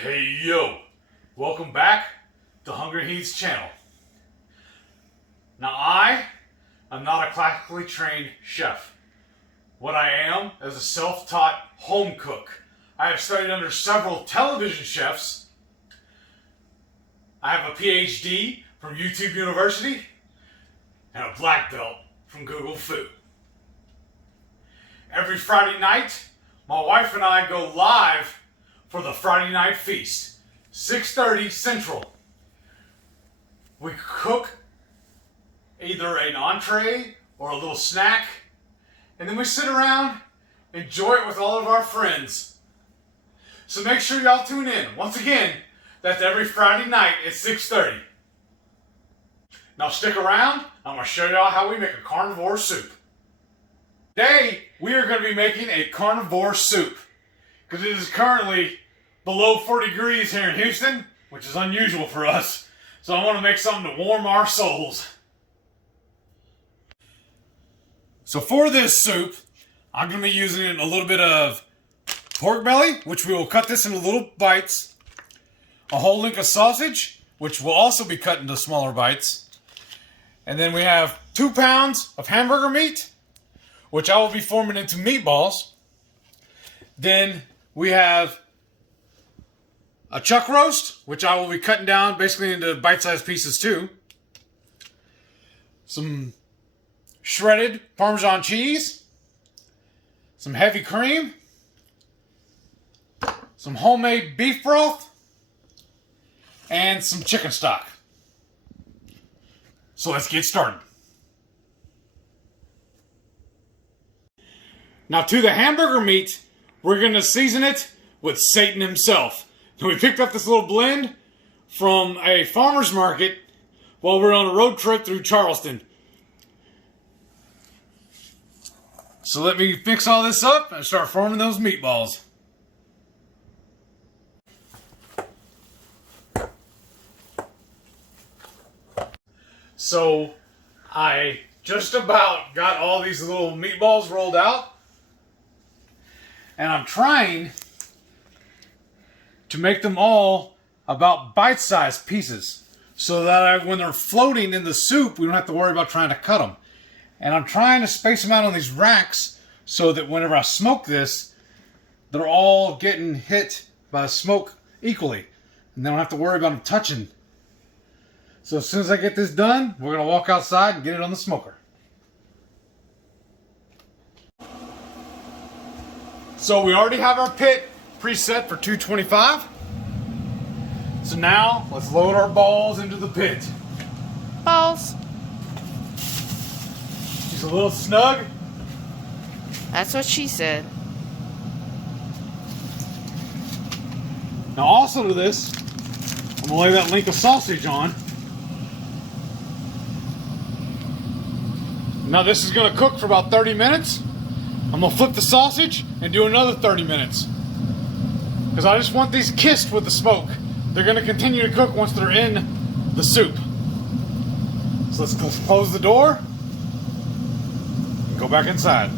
Hey yo, welcome back to Hungry Heat's channel. Now I am not a classically trained chef. What I am is a self-taught home cook. I have studied under several television chefs. I have a PhD from YouTube University and a black belt from Google Food. Every Friday night, my wife and I go live for the Friday Night Feast, 6:30 Central. We cook either an entree or a little snack, and then we sit around, enjoy it with all of our friends. So make sure y'all tune in. Once again, that's every Friday night at 6:30. Now stick around, I'm going to show y'all how we make a carnivore soup. Today, we are going to be making a carnivore soup, because it is currently below 40 degrees here in Houston, which is unusual for us. So I want to make something to warm our souls. So for this soup, I'm going to be using a little bit of pork belly, which we will cut this into little bites. A whole link of sausage, which will also be cut into smaller bites. And then we have 2 pounds of hamburger meat, which I will be forming into meatballs. Then we have a chuck roast, which I will be cutting down basically into bite-sized pieces too. Some shredded Parmesan cheese. Some heavy cream. Some homemade beef broth. And some chicken stock. So let's get started. Now to the hamburger meat, we're going to season it with Satan himself. We picked up this little blend from a farmer's market while we were on a road trip through Charleston. So let me fix all this up and start forming those meatballs. So I just about got all these little meatballs rolled out. And I'm trying to make them all about bite-sized pieces so that when they're floating in the soup, we don't have to worry about trying to cut them. And I'm trying to space them out on these racks so that whenever I smoke this, they're all getting hit by the smoke equally. And they don't have to worry about them touching. So as soon as I get this done, we're going to walk outside and get it on the smoker. So we already have our pit preset for 225. So now let's load our balls into the pit. Balls. She's a little snug. That's what she said. Now also to this, I'm gonna lay that link of sausage on. Now this is gonna cook for about 30 minutes. I'm gonna flip the sausage and do another 30 minutes. Because I just want these kissed with the smoke. They're gonna continue to cook once they're in the soup. So let's close the door and go back inside.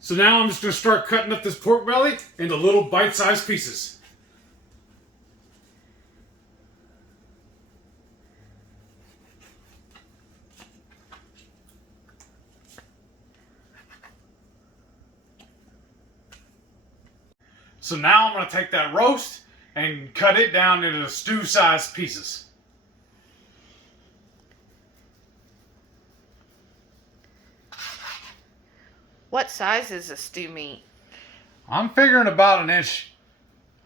So now I'm just gonna start cutting up this pork belly into little bite-sized pieces. So now I'm going to take that roast and cut it down into stew-sized pieces. What size is a stew meat? I'm figuring about an inch.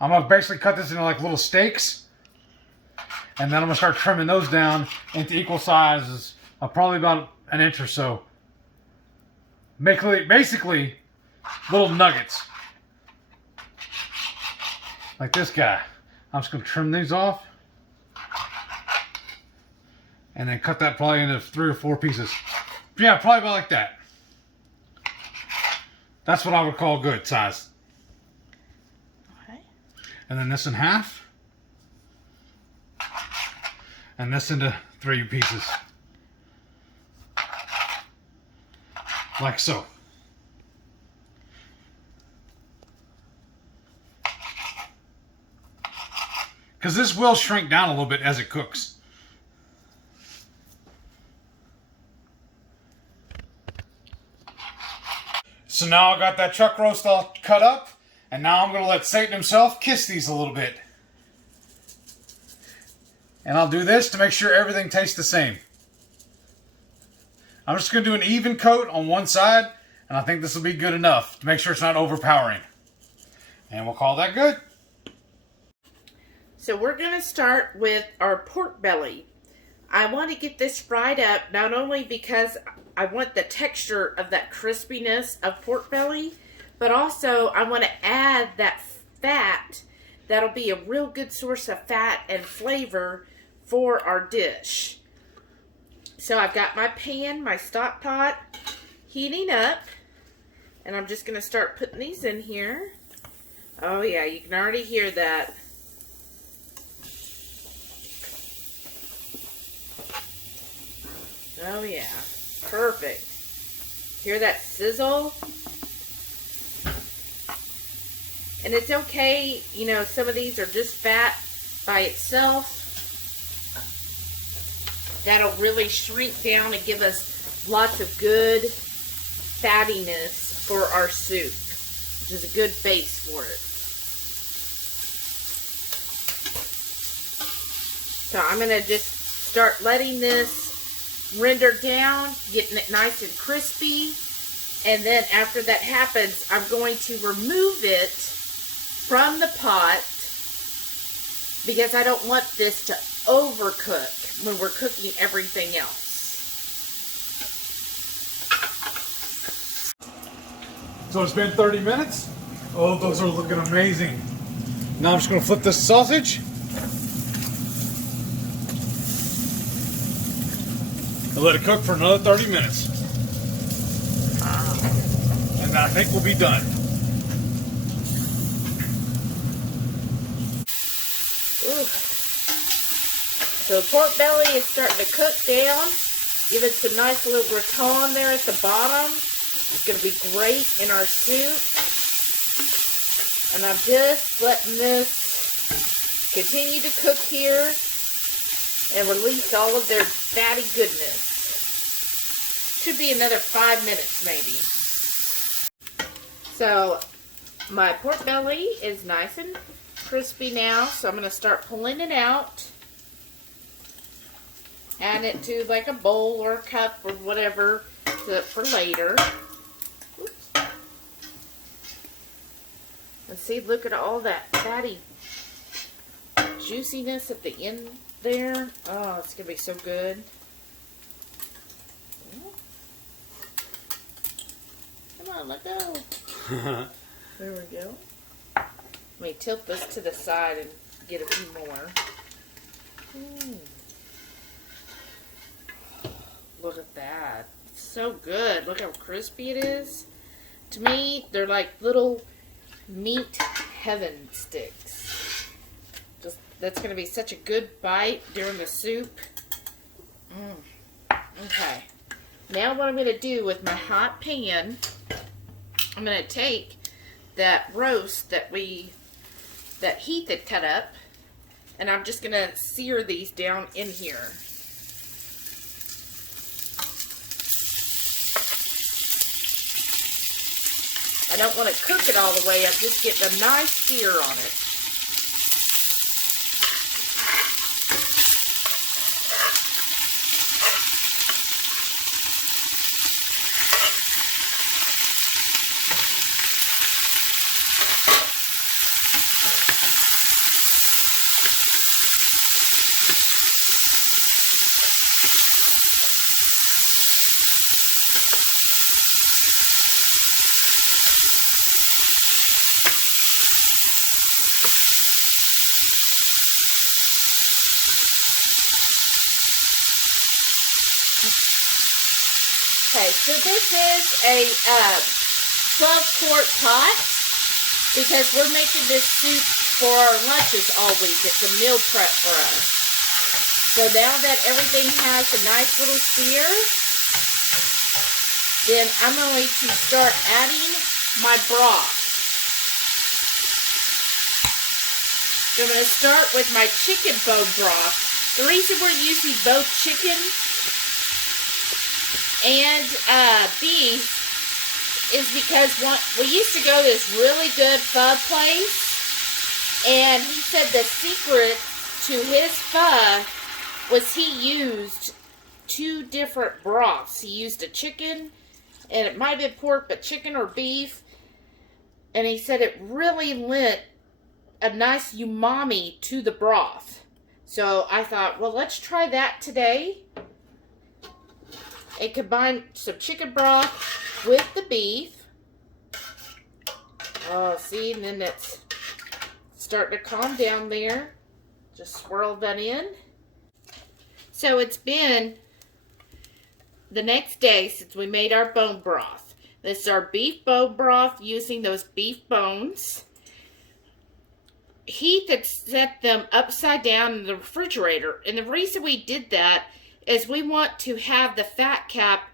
I'm going to basically cut this into like little steaks. And then I'm going to start trimming those down into equal sizes of probably about an inch or so. Basically little nuggets. Like this guy. I'm just going to trim these off. And then cut that probably into 3 or 4 pieces. Yeah, probably about like that. That's what I would call good size. Okay. And then this in half. And this into 3 pieces. Like so. because this will shrink down a little bit as it cooks. So now I got that chuck roast all cut up, and now I'm going to let Satan himself kiss these a little bit. And I'll do this to make sure everything tastes the same. I'm just going to do an even coat on one side, and I think this will be good enough to make sure it's not overpowering. And we'll call that good. So we're going to start with our pork belly. I want to get this fried up not only because I want the texture of that crispiness of pork belly, but also I want to add that fat that'll be a real good source of fat and flavor for our dish. So I've got my pan, my stock pot heating up, and I'm just going to start putting these in here. Oh yeah, you can already hear that. Oh yeah, perfect. Hear that sizzle? And it's okay, you know, some of these are just fat by itself. That'll really shrink down and give us lots of good fattiness for our soup, which is a good base for it. So I'm going to just start letting this render down, getting it nice and crispy. And then after that happens, I'm going to remove it from the pot because I don't want this to overcook when we're cooking everything else. So it's been 30 minutes. Oh, those are looking amazing. Now I'm just going to flip this sausage. And let it cook for another 30 minutes. And I think we'll be done. Ooh. So the pork belly is starting to cook down. Give it some nice little gratin there at the bottom. It's going to be great in our soup. And I'm just letting this continue to cook here and release all of their fatty goodness. Should be another 5 minutes maybe. So my pork belly is nice and crispy now, so I'm going to start pulling it out. Add it to like a bowl or a cup or whatever for later. Oops. And see, look at all that fatty juiciness at the end there. Oh, it's going to be so good. Come on, let go. There we go. Let me tilt this to the side and get a few more. Look at that. It's so good. Look how crispy it is. To me, they're like little meat heaven sticks. Just that's going to be such a good bite during the soup. Okay. Now what I'm going to do with my hot pan, I'm going to take that roast that Heath had cut up, and I'm just going to sear these down in here. I don't want to cook it all the way. I'm just getting a nice sear on it. Okay, so this is a 12-quart pot because we're making this soup for our lunches all week. It's a meal prep for us. So now that everything has a nice little sear, then I'm going to start adding my broth. So I'm going to start with my chicken bone broth. The reason we're using both chicken and beef is because we used to go to this really good pho place, and he said the secret to his pho was he used 2 different broths. He used a chicken, and it might have been pork, but chicken or beef, and he said it really lent a nice umami to the broth. So I thought, well, let's try that today and combine some chicken broth with the beef. Oh, see, and then it's starting to calm down there. Just swirl that in. So it's been the next day since we made our bone broth. This is our beef bone broth using those beef bones. Heath had set them upside down in the refrigerator, and the reason we did that is we want to have the fat cap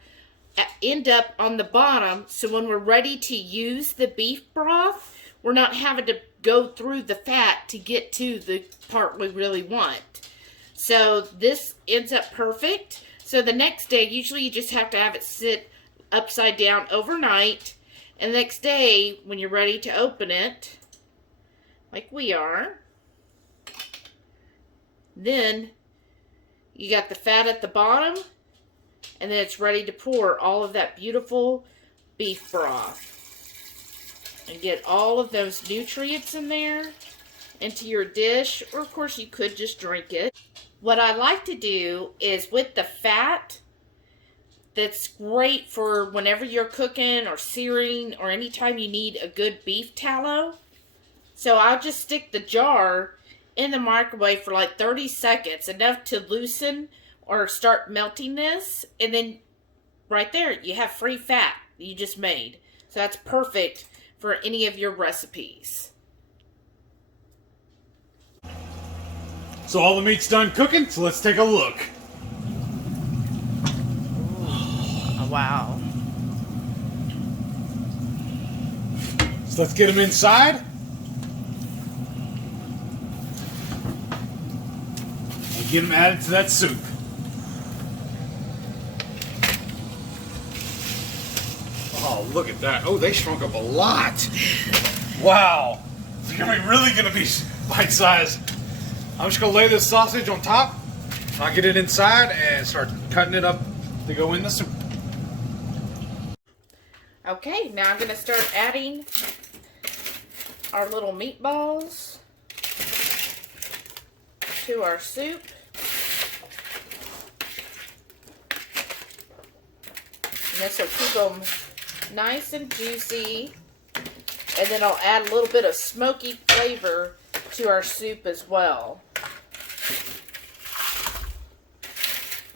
end up on the bottom, so when we're ready to use the beef broth, we're not having to go through the fat to get to the part we really want. So this ends up perfect. So the next day, usually you just have to have it sit upside down overnight, and the next day when you're ready to open it, like we are, then you got the fat at the bottom, and then it's ready to pour all of that beautiful beef broth and get all of those nutrients in there into your dish, or of course you could just drink it. What I like to do is with the fat, that's great for whenever you're cooking or searing or anytime you need a good beef tallow. So I'll just stick the jar in the microwave for like 30 seconds, enough to loosen or start melting this, and then right there you have free fat you just made. So that's perfect for any of your recipes. So all the meat's done cooking, so let's take a look. Oh, wow. So let's get them inside. And get them added to that soup. Oh, look at that. Oh, they shrunk up a lot. Wow. It's really going to be bite-sized. I'm just going to lay this sausage on top. I'll get it inside and start cutting it up to go in the soup. Okay, now I'm going to start adding our little meatballs to our soup. And this will keep them nice and juicy. And then I'll add a little bit of smoky flavor to our soup as well.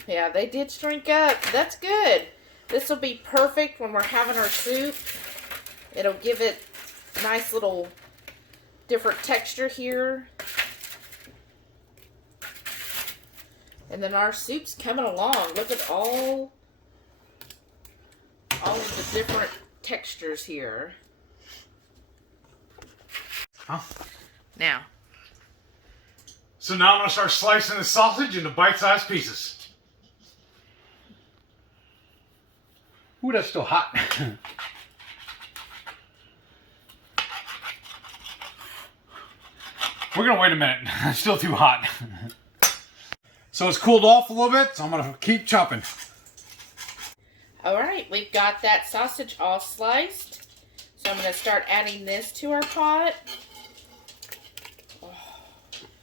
Yeah, they did shrink up. That's good. This will be perfect when we're having our soup. It'll give it a nice little different texture here. And then our soup's coming along. Look at all of the different textures here. Huh? Now. So now I'm going to start slicing the sausage into bite-sized pieces. Ooh, that's still hot. We're going to wait a minute. It's still too hot. So it's cooled off a little bit, so I'm going to keep chopping. Alright, we've got that sausage all sliced. So I'm going to start adding this to our pot. Oh,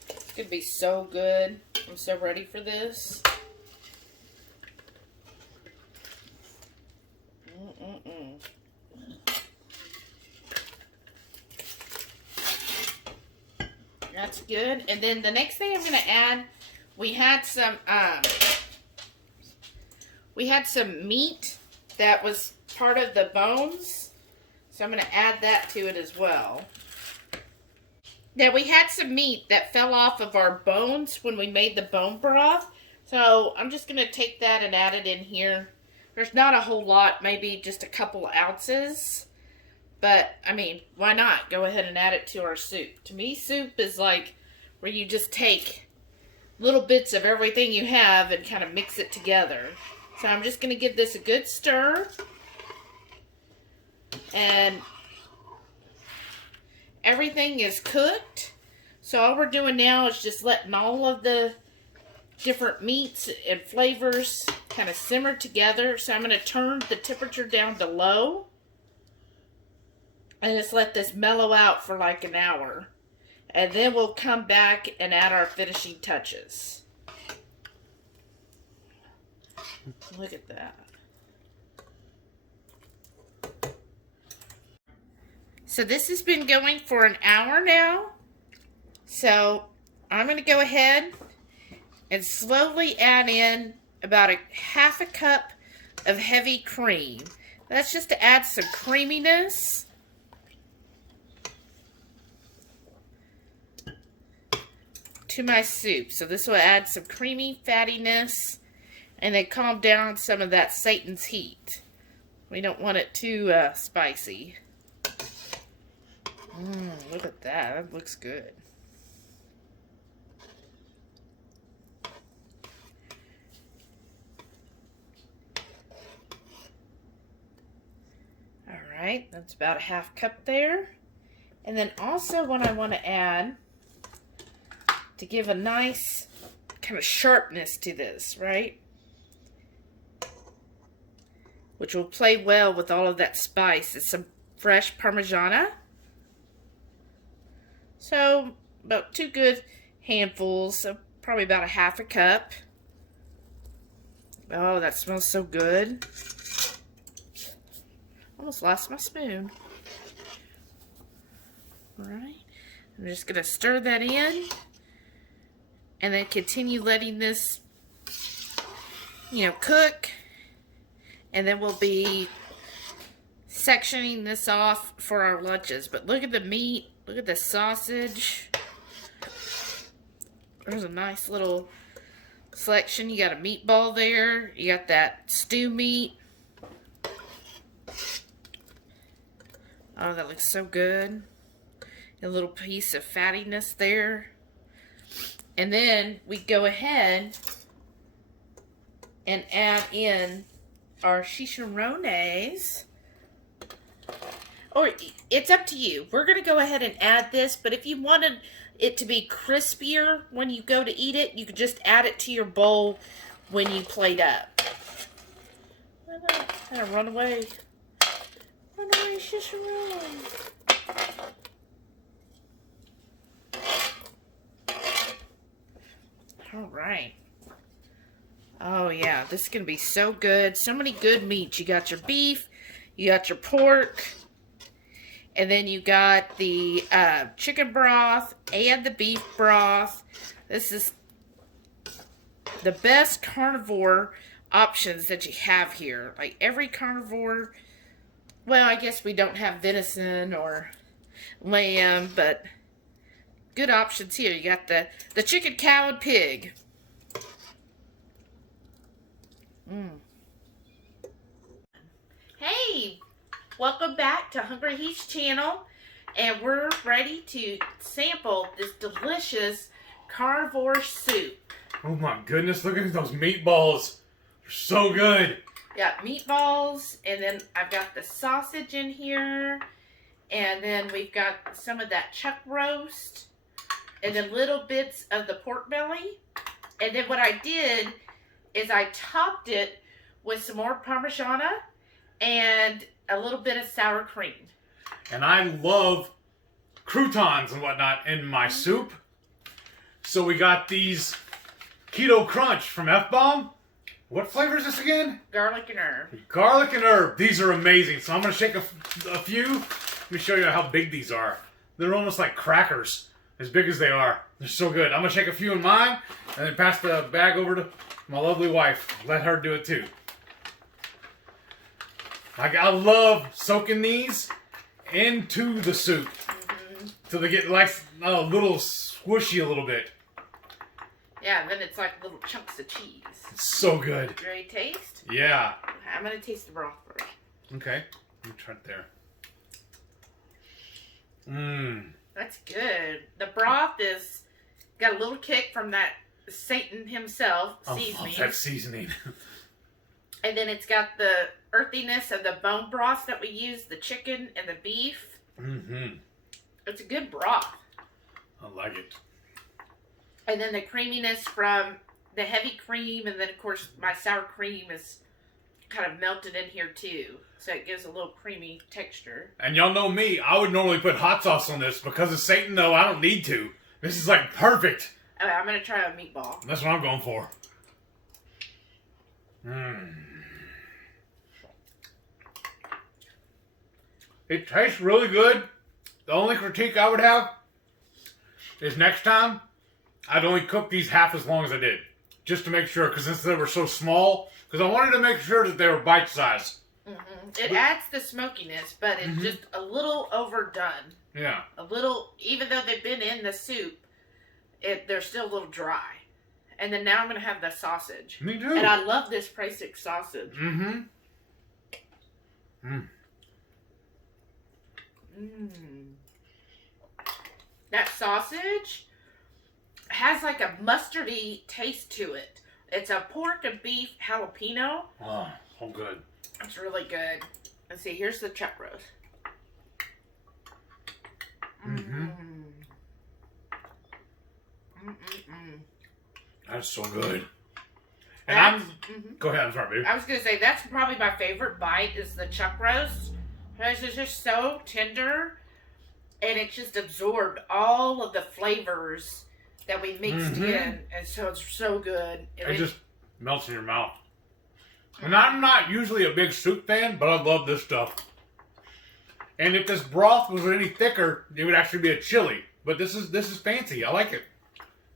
it's going to be so good. I'm so ready for this. That's good. And then the next thing I'm going to add, we had some meat that was part of the bones. So I'm going to add that to it as well. Now we had some meat that fell off of our bones when we made the bone broth. So I'm just going to take that and add it in here. There's not a whole lot, maybe just a couple ounces. But, I mean, why not? Go ahead and add it to our soup. To me, soup is like where you just take little bits of everything you have and kind of mix it together. So I'm just going to give this a good stir. And everything is cooked. So all we're doing now is just letting all of the different meats and flavors kind of simmer together. So I'm going to turn the temperature down to low. And just let this mellow out for like an hour. And then we'll come back and add our finishing touches. Look at that. So this has been going for an hour now. So I'm going to go ahead and slowly add in about a half a cup of heavy cream. That's just to add some creaminess. To my soup. So this will add some creamy fattiness and then calm down some of that Satan's heat. We don't want it too spicy. Look at that. That looks good. Alright, that's about a half cup there. And then also what I want to add to give a nice kind of sharpness to this, right? Which will play well with all of that spice. It's some fresh Parmigiana. So, about 2 good handfuls, so probably about a half a cup. Oh, that smells so good. Almost lost my spoon. Alright, I'm just going to stir that in. And then continue letting this, cook. And then we'll be sectioning this off for our lunches. But look at the meat. Look at the sausage. There's a nice little selection. You got a meatball there. You got that stew meat. Oh, that looks so good. A little piece of fattiness there. And then we go ahead and add in our chicharrones. Or it's up to you. We're going to go ahead and add this, but if you wanted it to be crispier when you go to eat it, you could just add it to your bowl when you plate up. Run away. Run away, chicharron. Alright. Oh yeah, this is going to be so good. So many good meats. You got your beef, you got your pork, and then you got the chicken broth and the beef broth. This is the best carnivore options that you have here. Like every carnivore, well, I guess we don't have venison or lamb, but good options here. You got the chicken, cow, and pig. Hey, welcome back to Hungry Heat's channel, and we're ready to sample this delicious carnivore soup. Oh my goodness, look at those meatballs. They're so good. Got meatballs, and then I've got the sausage in here, and then we've got some of that chuck roast, and then little bits of the pork belly. And then what I did is I topped it with some more Parmigiana and a little bit of sour cream. And I love croutons and whatnot in my soup. So we got these Keto Crunch from F-Bomb. What flavor is this again? Garlic and herb. Garlic and herb. These are amazing. So I'm going to shake a few. Let me show you how big these are. They're almost like crackers, as big as they are. They're so good. I'm going to shake a few in mine and then pass the bag over to my lovely wife. Let her do it too. I love soaking these into the soup till they get like a little squishy a little bit. Yeah, then it's like little chunks of cheese. It's so good. You ready to taste? Yeah. I'm going to taste the broth first. Okay. Let me try it there. Mmm. That's good. The broth is Got a little kick from that Satan himself seasoning. I love that seasoning. And then it's got the earthiness of the bone broth that we use, the chicken and the beef. Mm-hmm. It's a good broth. I like it. And then the creaminess from the heavy cream, and then of course my sour cream is kind of melted in here too. So it gives a little creamy texture. And y'all know me, I would normally put hot sauce on this. Because of Satan, though, I don't need to. This is like perfect. Okay, I'm going to try a meatball. That's what I'm going for. Mmm. It tastes really good. The only critique I would have is next time, I'd only cook these half as long as I did. Just to make sure, because since they were so small, because I wanted to make sure that they were bite-sized. It adds the smokiness, but it's just a little overdone. Yeah. A little, even though they've been in the soup, they're still a little dry. And then now I'm going to have the sausage. Me too. And I love this Prasik sausage. Mm-hmm. Mm. That sausage has like a mustardy taste to it. It's a pork and beef jalapeno. Oh, so good. It's really good. Let's see, here's the chuck roast. That's so good. And go ahead, I'm sorry, baby. I was going to say, that's probably my favorite bite is the chuck roast. Because it's just so tender. And it just absorbed all of the flavors that we mixed in. And so it's so good. It just melts in your mouth. And I'm not usually a big soup fan, but I love this stuff. And if this broth was any thicker, it would actually be a chili. But this is fancy. I like it.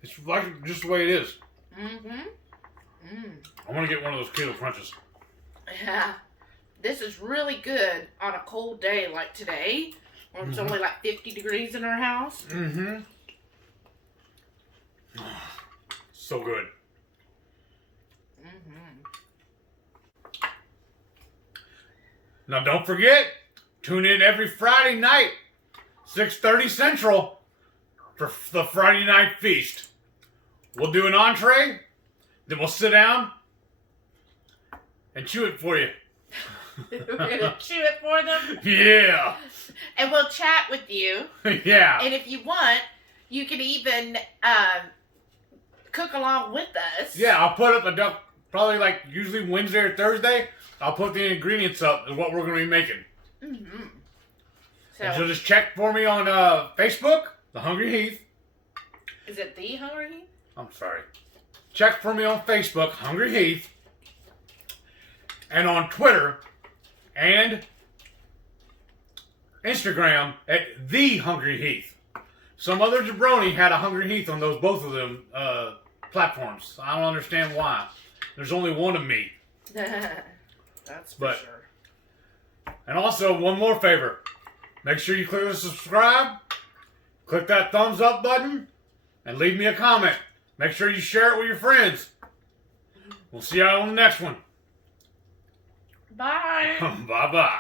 It's like just the way it is. I want to get one of those keto crunches. Yeah. This is really good on a cold day like today. When it's only like 50 degrees in our house. So good. Now don't forget, tune in every Friday night, 6:30 Central, for the Friday Night Feast. We'll do an entree, then we'll sit down and chew it for you. We're going to chew it for them. Yeah. And we'll chat with you. Yeah. And if you want, you can even cook along with us. Yeah, I'll put up probably like usually Wednesday or Thursday. I'll put the ingredients up of what we're going to be making. So just check for me on Facebook, The Hungry Heath. Is it The Hungry Heath? I'm sorry. Check for me on Facebook, Hungry Heath. And on Twitter and Instagram at The Hungry Heath. Some other jabroni had a Hungry Heath on both of them platforms. I don't understand why. There's only one of me. That's for sure. And also, one more favor. Make sure you click the subscribe, click that thumbs up button, and leave me a comment. Make sure you share it with your friends. We'll see y'all on the next one. Bye. Bye-bye.